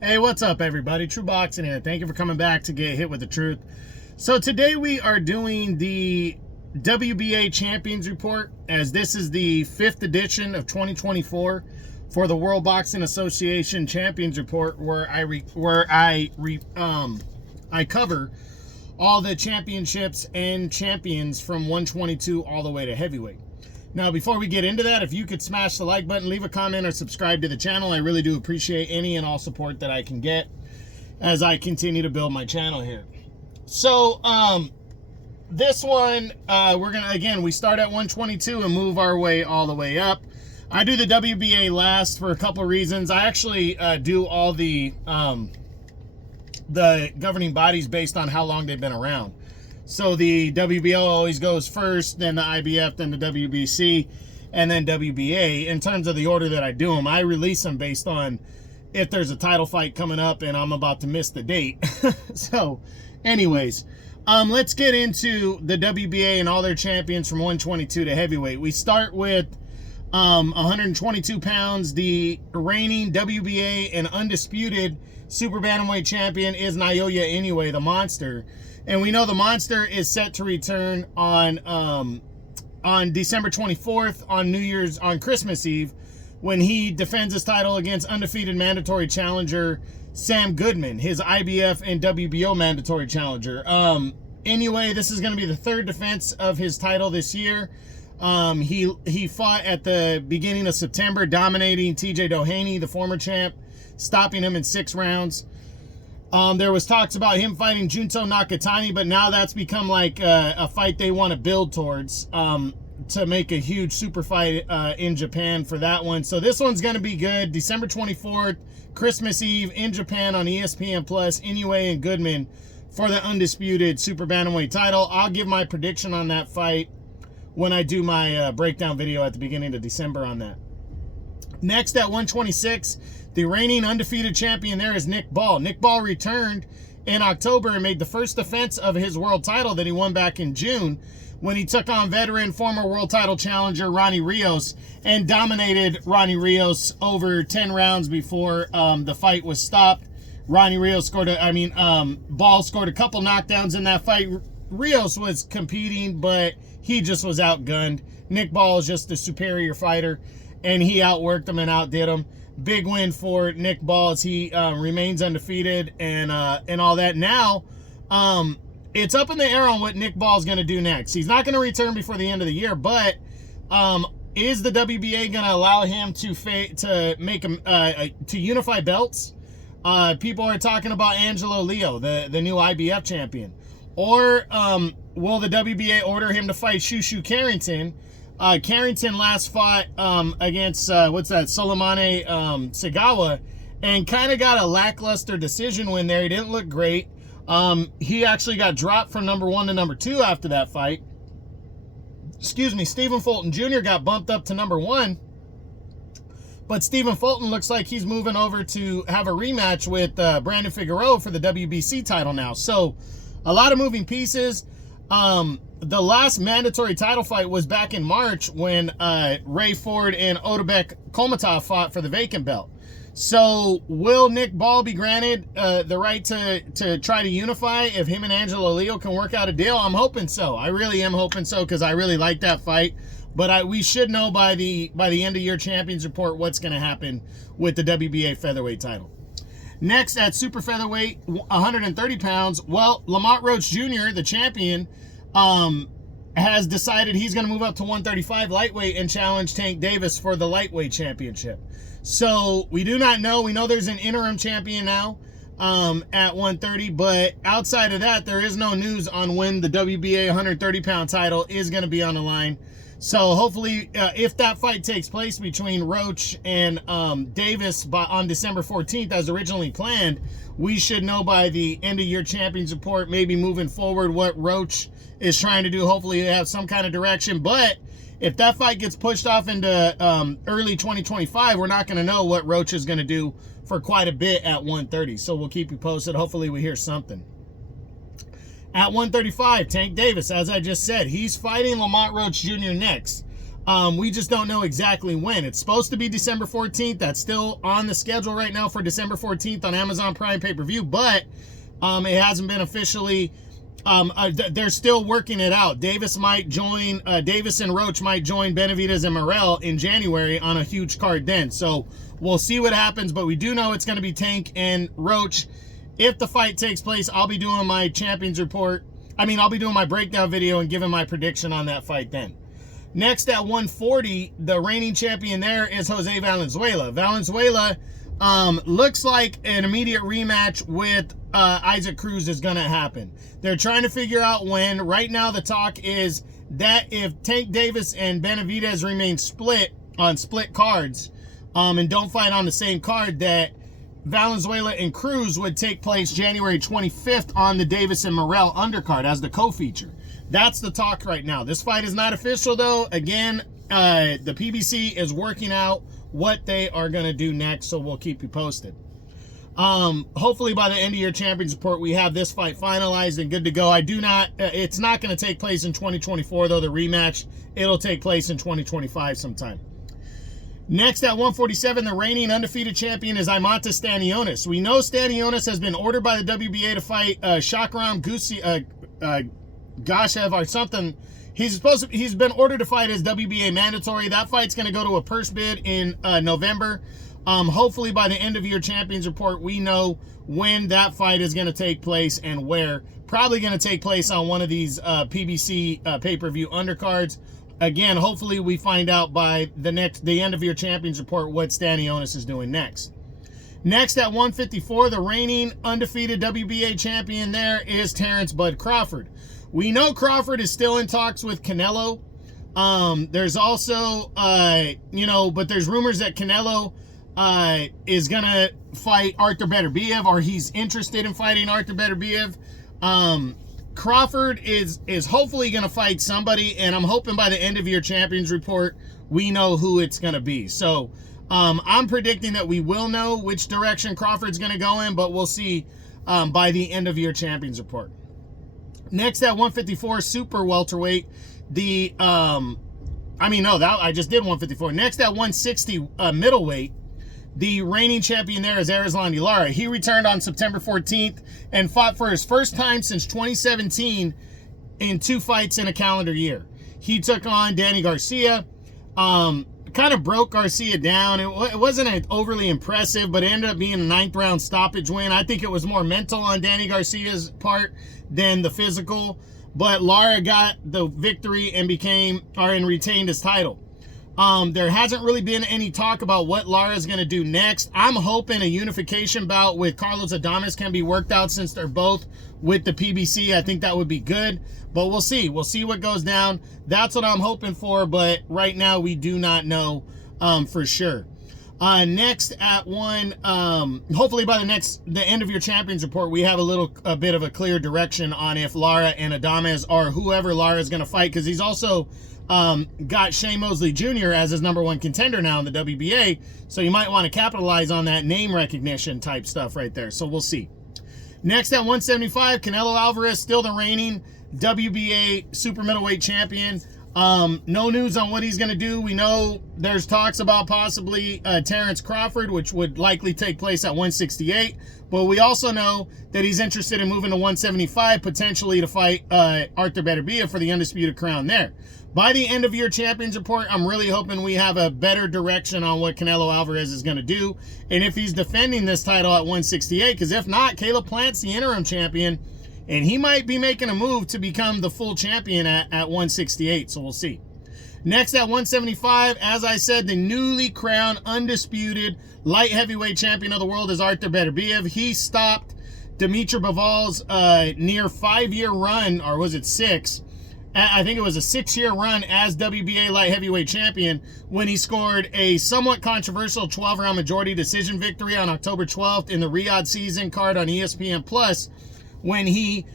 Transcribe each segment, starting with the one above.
Hey, what's up, everybody? True Boxing here. Thank you for coming back to get hit with the truth. So today we are doing the WBA Champions Report, as this is the 5th edition of 2024 for the World Boxing Association Champions Report, where I cover all the championships and champions from 122 all the way to heavyweight. Now, before we get into that, if you could smash the like button, leave a comment, or subscribe to the channel, I really do appreciate any and all support that I can get as I continue to build my channel here. So, this one, we're going to, again, we start at 122 and move our way all the way up. I do the WBA last for a couple of reasons. I actually do all the governing bodies based on how long they've been around. So the WBO always goes first, then the IBF, then the WBC, and then WBA. In terms of the order that I do them, I release them based on if there's a title fight coming up and I'm about to miss the date. So anyways, let's get into the WBA and all their champions from 122 to heavyweight. We start with 122 pounds. The reigning WBA and undisputed super bantamweight champion is Naoya Inoue, the Monster. And we know the Monster is set to return on December 24th on Christmas Eve, when he defends his title against undefeated mandatory challenger Sam Goodman, his IBF and WBO mandatory challenger. Anyway, this is going to be the third defense of his title this year. He fought at the beginning of September, dominating TJ Doheny, the former champ, stopping him in 6 rounds. There was talks about him fighting Junto Nakatani, but now that's become like a fight they want to build towards, to make a huge super fight in Japan for that one. So this one's going to be good. December 24th, Christmas Eve in Japan on ESPN+, Inoue and Goodman for the undisputed super bantamweight title. I'll give my prediction on that fight when I do my breakdown video at the beginning of December on that. Next, at 126, the reigning undefeated champion there is Nick Ball. Nick Ball returned in October and made the first defense of his world title that he won back in June, when he took on veteran former world title challenger Ronnie Rios and dominated Ronnie Rios over 10 rounds before the fight was stopped. Ball scored a couple knockdowns in that fight. Rios was competing, but he just was outgunned. Nick Ball is just a superior fighter, and he outworked him and outdid him. Big win for Nick Ball as he remains undefeated and all that. Now, it's up in the air on what Nick Ball is going to do next. He's not going to return before the end of the year, but is the WBA going to allow him to unify belts? People are talking about Angelo Leo, the new IBF champion, or will the WBA order him to fight Shushu Carrington? Carrington last fought against Soleimani Segawa, and kind of got a lackluster decision win there. He didn't look great. He actually got dropped from number 1 to number 2 after that fight. Excuse me. Stephen Fulton Jr. got bumped up to number 1, but Stephen Fulton looks like he's moving over to have a rematch with Brandon Figueroa for the WBC title now. So a lot of moving pieces. The last mandatory title fight was back in March, when Ray Ford and Otabek Kolmatov fought for the vacant belt. So will Nick Ball be granted the right to try to unify if him and Angelo Leo can work out a deal? I'm hoping so. I really am hoping so, because I really like that fight. But we should know by the end of year Champions Report what's going to happen with the WBA featherweight title. Next, at super featherweight, 130 pounds, well, Lamont Roach Jr., the champion, has decided he's going to move up to 135 lightweight and challenge Tank Davis for the lightweight championship. So we do not know. We know there's an interim champion now at 130, but outside of that, there is no news on when the WBA 130-pound title is going to be on the line. So hopefully, if that fight takes place between Roach and Davis on December 14th, as originally planned, we should know by the end of year Champions Report, maybe moving forward, what Roach is trying to do. Hopefully they have some kind of direction. But if that fight gets pushed off into early 2025, we're not going to know what Roach is going to do for quite a bit at 130. So we'll keep you posted. Hopefully we hear something. At 135, Tank Davis, as I just said, he's fighting Lamont Roach Jr. next. We just don't know exactly when. It's supposed to be December 14th. That's still on the schedule right now for December 14th on Amazon Prime pay-per-view, but it hasn't been officially. They're still working it out. Davis and Roach might join Benavidez and Morrell in January on a huge card then. So we'll see what happens, but we do know it's going to be Tank and Roach. If the fight takes place, I'll be doing my Champions Report. I'll be doing my breakdown video and giving my prediction on that fight then. Next at 140, the reigning champion there is Jose Valenzuela. Valenzuela looks like an immediate rematch with Isaac Cruz is going to happen. They're trying to figure out when. Right now, the talk is that if Tank Davis and Benavidez remain split on split cards and don't fight on the same card, that Valenzuela and Cruz would take place January 25th on the Davis and Morrell undercard as the co-feature. That's the talk right now. This fight is not official, though. Again, the PBC is working out what they are going to do next, so we'll keep you posted. Hopefully by the end of your Champions Report, we have this fight finalized and good to go. It's not going to take place in 2024, though, the rematch. It'll take place in 2025 sometime. Next at 147, the reigning undefeated champion is Imanta Stanionis. We know Stanionis has been ordered by the WBA to fight Shakram Gashev or something. He's been ordered to fight as WBA mandatory. That fight's going to go to a purse bid in November. Hopefully by the end of your Champions Report, we know when that fight is going to take place and where. Probably going to take place on one of these PBC pay-per-view undercards. Again, hopefully we find out by the end of your Champions Report what Stanionis is doing next. Next at 154, the reigning undefeated WBA champion there is Terrence Bud Crawford. We know Crawford is still in talks with Canelo. There's also, but there's rumors that Canelo is going to fight Artur Beterbiev, or he's interested in fighting Artur Beterbiev. Crawford is hopefully going to fight somebody, and I'm hoping by the end of your Champions Report, we know who it's going to be. So I'm predicting that we will know which direction Crawford's going to go in, but we'll see by the end of your Champions Report. Next at 154, super welterweight. I just did 154. Next at 160, middleweight. The reigning champion there is Erislandy Lara. He returned on September 14th and fought for his first time since 2017 in 2 fights in a calendar year. He took on Danny Garcia. Kind of broke Garcia down. It wasn't overly impressive, but it ended up being a 9th round stoppage win. I think it was more mental on Danny Garcia's part than the physical. But Lara got the victory and retained his title. There hasn't really been any talk about what Lara's going to do next. I'm hoping a unification bout with Carlos Adames can be worked out since they're both with the PBC. I think that would be good, but we'll see. We'll see what goes down. That's what I'm hoping for, but right now we do not know for sure. Next at hopefully by the end of your Champions Report, we have a bit of a clear direction on if Lara and Adames or whoever Lara is going to fight, because he's also got Shane Mosley Jr. as his #1 contender now in the WBA, so you might want to capitalize on that name recognition type stuff right there. So we'll see. Next at 175, Canelo Alvarez, still the reigning WBA super middleweight champion. No news on what he's going to do. We know there's talks about possibly Terrence Crawford, which would likely take place at 168. But we also know that he's interested in moving to 175, potentially to fight Artur Beterbiev for the undisputed crown there. By the end of your Champions Report, I'm really hoping we have a better direction on what Canelo Alvarez is going to do, and if he's defending this title at 168, because if not, Caleb Plant's the interim champion, and he might be making a move to become the full champion at 168, so we'll see. Next at 175, as I said, the newly crowned, undisputed light heavyweight champion of the world is Artur Beterbiev. He stopped Dimitri Bivol's near 5-year run, or was it 6? I think it was a 6-year run as WBA light heavyweight champion when he scored a somewhat controversial 12-round majority decision victory on October 12th in the Riyadh season card on ESPN Plus, when he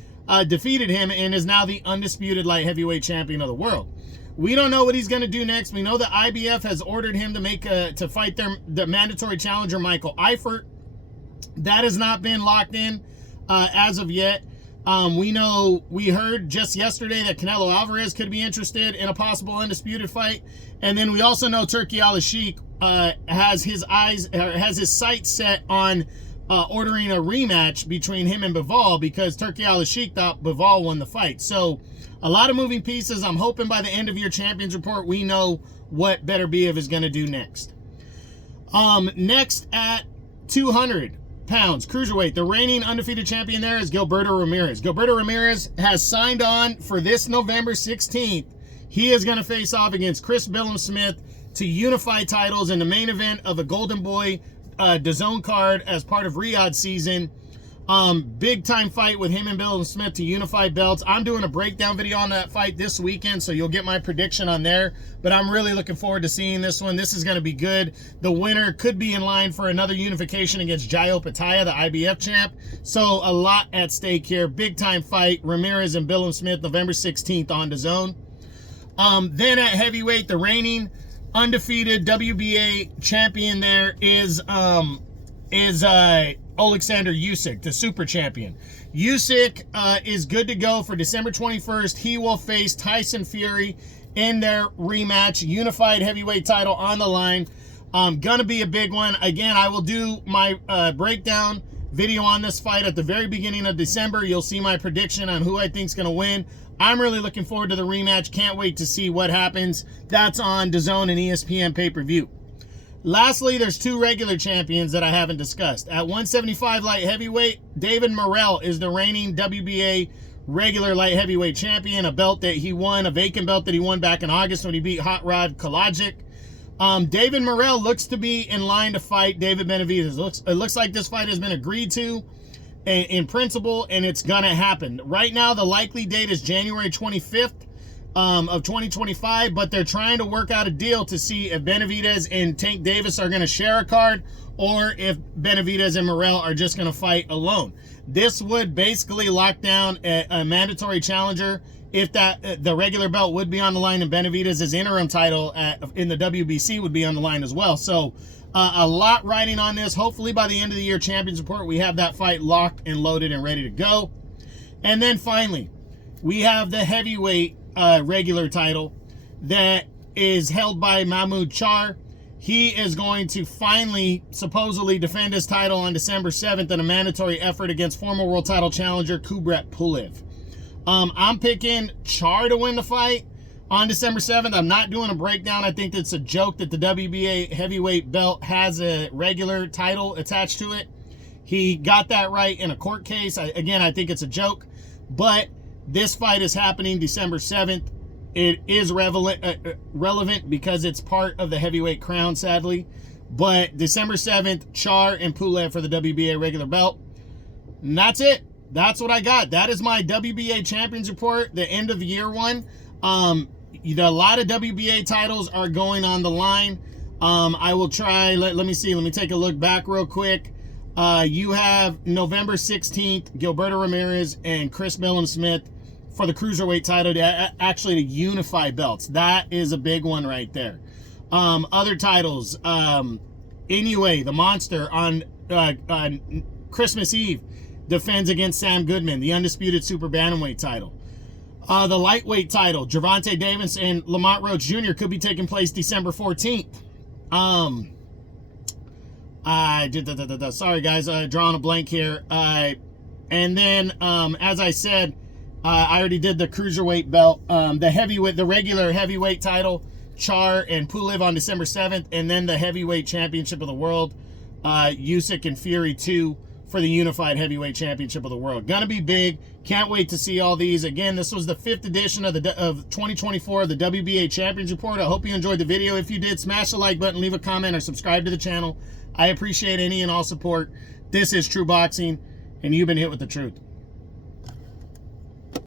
defeated him and is now the undisputed light heavyweight champion of the world. We don't know what he's going to do next. We know the IBF has ordered him to fight the mandatory challenger Michael Eifert. That has not been locked in as of yet. We heard just yesterday that Canelo Alvarez could be interested in a possible undisputed fight. And then we also know Turki Al-Sheikh has his sights set on ordering a rematch between him and Bivol, because Turki Al-Sheikh thought Bivol won the fight. So a lot of moving pieces. I'm hoping by the end of your Champions Report, we know what Beterbiev is going to do next. Next at 200 pounds, cruiserweight, the reigning undefeated champion there is Gilberto Ramirez. Gilberto Ramirez has signed on for this November 16th. He is going to face off against Chris Billum-Smith to unify titles in the main event of a Golden Boy DAZN card as part of Riyadh season. Big time fight with him and Billum-Smith to unify belts. I'm doing a breakdown video on that fight this weekend, so you'll get my prediction on there. But I'm really looking forward to seeing this one. This is going to be good. The winner could be in line for another unification against Jayo Pitaya, the IBF champ. So a lot at stake here. Big time fight. Ramirez and Billum-Smith, November 16th on DAZN. Then at heavyweight, the reigning undefeated WBA champion there is Alexander Usyk, the super champion. Usyk is good to go for December 21st. He will face Tyson Fury in their rematch, unified heavyweight title on the line. Gonna be a big one. Again, I will do my breakdown video on this fight at the very beginning of December. You'll see my prediction on who I think is gonna win. I'm really looking forward to the rematch. Can't wait to see what happens. That's on DAZN and ESPN pay-per-view. Lastly, there's two regular champions that I haven't discussed. At 175 light heavyweight, David Morrell is the reigning WBA regular light heavyweight champion, a belt that he won, a vacant belt that he won back in August when he beat Hot Rod Kalajic. David Morrell looks to be in line to fight David Benavidez. It looks like this fight has been agreed to in principle, and it's gonna happen. Right now, the likely date is January 25th. Of 2025, but they're trying to work out a deal to see if Benavidez and Tank Davis are going to share a card, or if Benavidez and Morrell are just going to fight alone. This would basically lock down a mandatory challenger if the regular belt would be on the line, and Benavidez's interim title in the WBC would be on the line as well. So a lot riding on this. Hopefully by the end of the year Champions Report, we have that fight locked and loaded and ready to go. And then finally, we have the heavyweight regular title that is held by Mahmoud Char. He is going to finally supposedly defend his title on December 7th in a mandatory effort against former world title challenger Kubrat Pulev. I'm picking Char to win the fight on December 7th. I'm not doing a breakdown. I think it's a joke that the WBA heavyweight belt has a regular title attached to it. He got that right in a court case. Again, I think it's a joke, but this fight is happening December 7th. It is relevant because it's part of the heavyweight crown, sadly. But December 7th, Char and Pulev for the WBA regular belt. And that's it. That's what I got. That is my WBA Champions Report, the end of the year one. A lot of WBA titles are going on the line. I will try, let me see. Let me take a look back real quick. You have November 16th, Gilberto Ramirez and Chris Billum-Smith for the cruiserweight title, actually to unify belts. That is a big one right there. Other titles, Inoue, the Monster, on Christmas Eve, defends against Sam Goodman, the undisputed super bantamweight title. The lightweight title, Gervonta Davis and Lamont Roach Jr. could be taking place December 14th. Sorry guys, drawing a blank here. And then, as I said, I already did the cruiserweight belt, the regular heavyweight title, Char and Pulev on December 7th, and then the heavyweight championship of the world, Usyk and Fury 2 for the unified heavyweight championship of the world. Gonna be big. Can't wait to see all these. Again, this was the 5th edition of 2024 of the WBA Champions Report. I hope you enjoyed the video. If you did, smash the like button, leave a comment, or subscribe to the channel. I appreciate any and all support. This is True Boxing, and you've been hit with the truth.